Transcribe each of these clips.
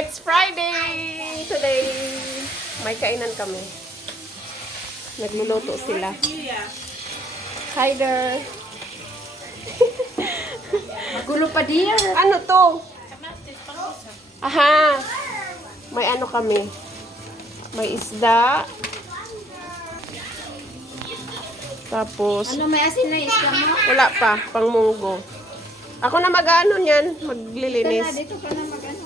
It's Friday today. May kainan kami. Nagluluto sila. Hi there. Magulo pa din. Ano to? Aha. May ano kami. May isda. Tapos, Ano may asin na isla mo? wala pa. Pang munggo. Ako na mag-ano niyan. Dito Maglilinis. na, dito ka na mag-ano.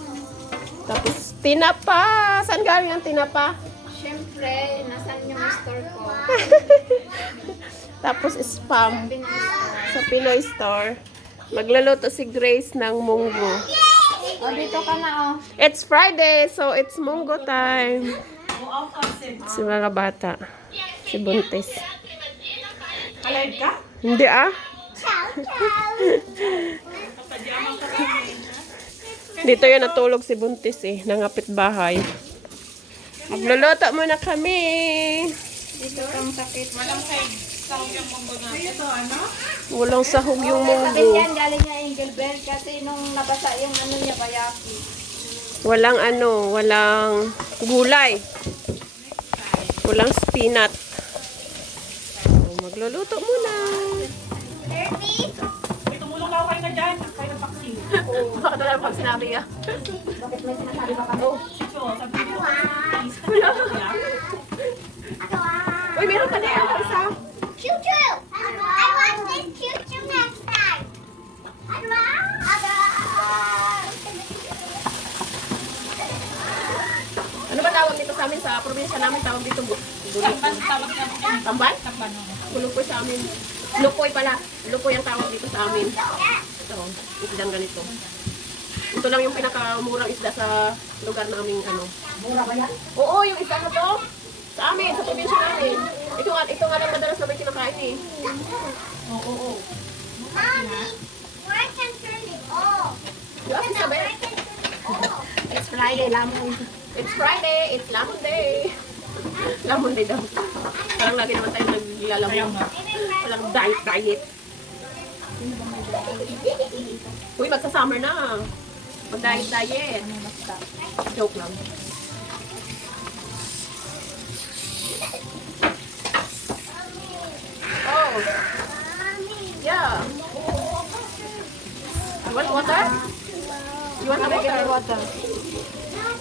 Tapos, tinapa. Saan galing ang tinapa? Siyempre, nasan yung store ko? Tapos, spam. Sabi ng store. Sa Pinoy Store. Magluluto si Grace ng munggo. O, dito ka na, oh. It's Friday, so it's munggo time. Si mga bata. Si Buntis. Kalayad ka? Hindi ah. Dito yun natulog si Buntis eh. Nangapit bahay. Magluluto muna kami. Dito kang sakit. Walang sahog yung munggo natin. Ito, ano? Walang sahog yung Sakit munggo. yan, galing niya Engelbert kasi nung nabasa yung ano niya, bayaki. Walang ano, walang gulay. Walang spinach. So, magluluto muna. May tumulong na ako kayo na dyan. Kayo ng vaccine. Bakit na lang pag sinabi ka? Bakit may sinasabi ba kami? So, sabi niyo, please. Uy, meron pa din ako isa. Choo-choo! I want this choo-choo next time. Ano ba tawag dito sa amin? Sa probinsya namin tawag dito Tamban, tawag na po yan. Tamban? Tamban, oo. Lupoy sa amin. Lupoy pala. Lupoy ang tawag dito sa amin. Ito, isdang ganito. Ito lang yung pinakamurang isda sa lugar namin ano. Mura ba yan? Oo, yung isda na to. Sa amin, sa probinsya namin. Ito nga lang madalas namin kinakain eh. Oo. Mommy, why can't turn it off? Yung asin sabi, It's Friday, lamon. it's Friday, it's Lamon Day. Lamon Day daw. Parang lagi naman tayo naglalamon. Ayaw nga. Walang diet. Uy, magsa-summer na. Mag-diet. Joke lang. Oh. Yeah. You want water? You want water? Water.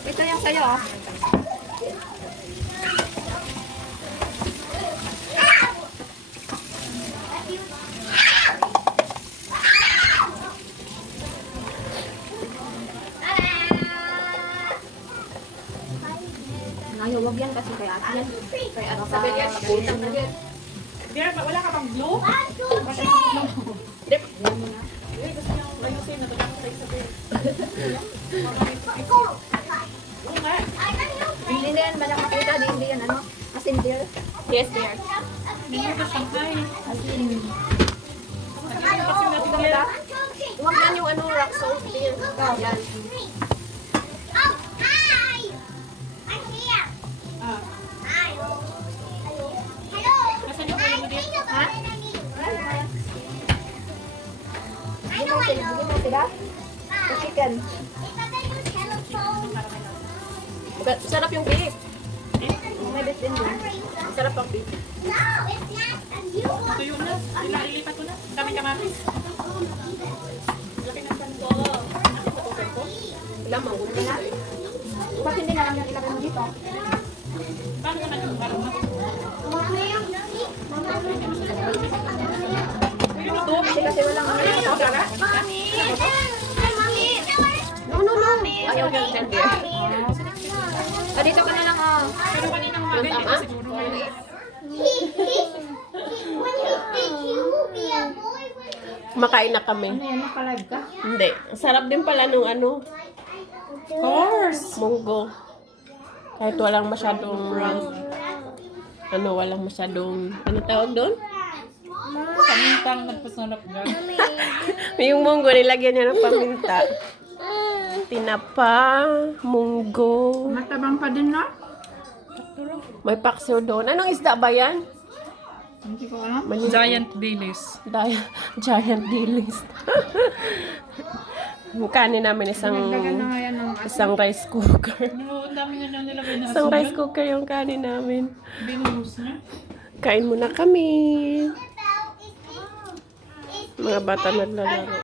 Ito yung sa'yo, oh. Ayaw, wag yan kasi kay ate yan. Kay ate Sabi niya, utang na yan. Dear, wala ka bang glue? Dip. Eh, gusto niyo ayusin. Natulak ko sa isabi. Oo nga. Hindi na yan, malak makita, hindi yan, ano? Asin dear. Yes, dear. Minuto Shanghai. Asin. Kasi natin dear. Huwag yan yung ano, rock salt, dear. Yan. Oh, hi! I'm here. Ah, Hi. Hello. Nasaan yung ulo mo dear? Ha? I know I know. Bigyan mo sila? Sa chicken. If I use telephone, Sarap yung beef. May best in din. Sarap ang beef. no, it's not. You want Tuyo na. Ililipat ko na. Ang dami kamatis. Laki ng sando. Wala, manggulo na. Ba't hindi na lang yung ilagay mo dito? Paano ko naging parang na? Kasi walang ano. No, no, no. Ayaw yung dyan, dear. Dito ka na lang, oh. Pero kaninang umaga, hindi ko siguro ngayon. When he's big, he will be a boy. Makain na kami. Ano yan, nakalive ka? Hindi. Sarap din pala nung ano, Of course. munggo. Kahit walang masyadong, walang masyadong, ano tawag doon? Kamintang nagpasanap dyan. Yung munggo, nilagyan niya ng paminta. Tinapa, munggo. Matabang pa din, no? May paksiw doon. Anong isda ba yan? Hindi ko alam. Giant Baileys. Giant dilis. Yung kanin namin Nagdagan na nga yan ng isang rice cooker. No, ang dami na nilagay na Isang rice cooker yung kanin namin. Binuhos niya. Kain muna kami. Mga bata naglalaro.